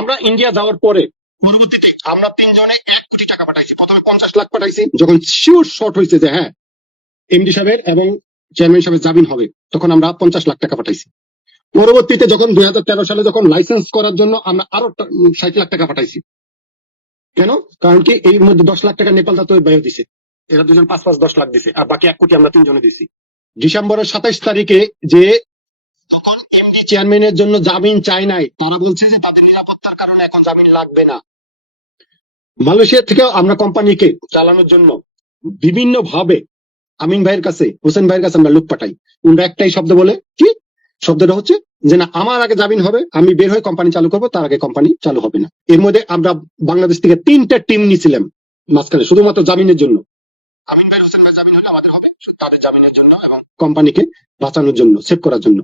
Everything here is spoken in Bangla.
আমরা ইন্ডিয়া যাওয়ার পরে পরবর্তীতে আমরা তিনজনে 1 কোটি টাকা পাঠাইছি। প্রথমে 50 লাখ পাঠাইছি, যখন শিওর শর্ট হয়েছে যে হ্যাঁ এমডি সাহেবের এবং চেয়ারম্যান সাহেবের জামিন হবে, তখন আমরা 50 লাখ টাকা পাঠাইছি। পরবর্তীতে যখন 2013 সালে যখন লাইসেন্স করার জন্য আমরা আরো 60 লাখ টাকা পাঠাইছি। কেন? কারণ কি এই মধ্যে 10 লাখ টাকা নেপাল জাতীয় ব্যয় দিছে, এরা দুজন 5-5-10 লাখ দিছে, আর বাকি 1 কোটি আমরা তিনজনে দিছি। ডিসেম্বরের 27 তারিখে যে তখন এমডি চেয়ারম্যানের জন্য জামিন চায় নাই, তারা বলছে যে তাদের নিরাপত্তার কারণে এখন জামিন লাগবে না। মালয়েশিয়া থেকে আমরা কোম্পানিকে চালানোর জন্য বিভিন্ন ভাবে আমিন ভাইয়ের কাছে, হোসেন ভাইয়ের কাছে আমরা লোক পাঠাই। ওরা একটাই শব্দ বলে, কি শব্দটা হচ্ছে যে না আমার আগে জামিন হবে, আমি বের হয়ে কোম্পানি চালু করবো, তার আগে কোম্পানি চালু হবে না। এর মধ্যে আমরা বাংলাদেশ থেকে 3টা টিম নিয়েছিলাম মাঝখানে শুধুমাত্র জামিনের জন্য। আমিন ভাই, হোসেন ভাই জামিন হলে আমাদের হবে, তাদের জামিনের জন্য এবং কোম্পানিকে বাঁচানোর জন্য, সেভ করার জন্য।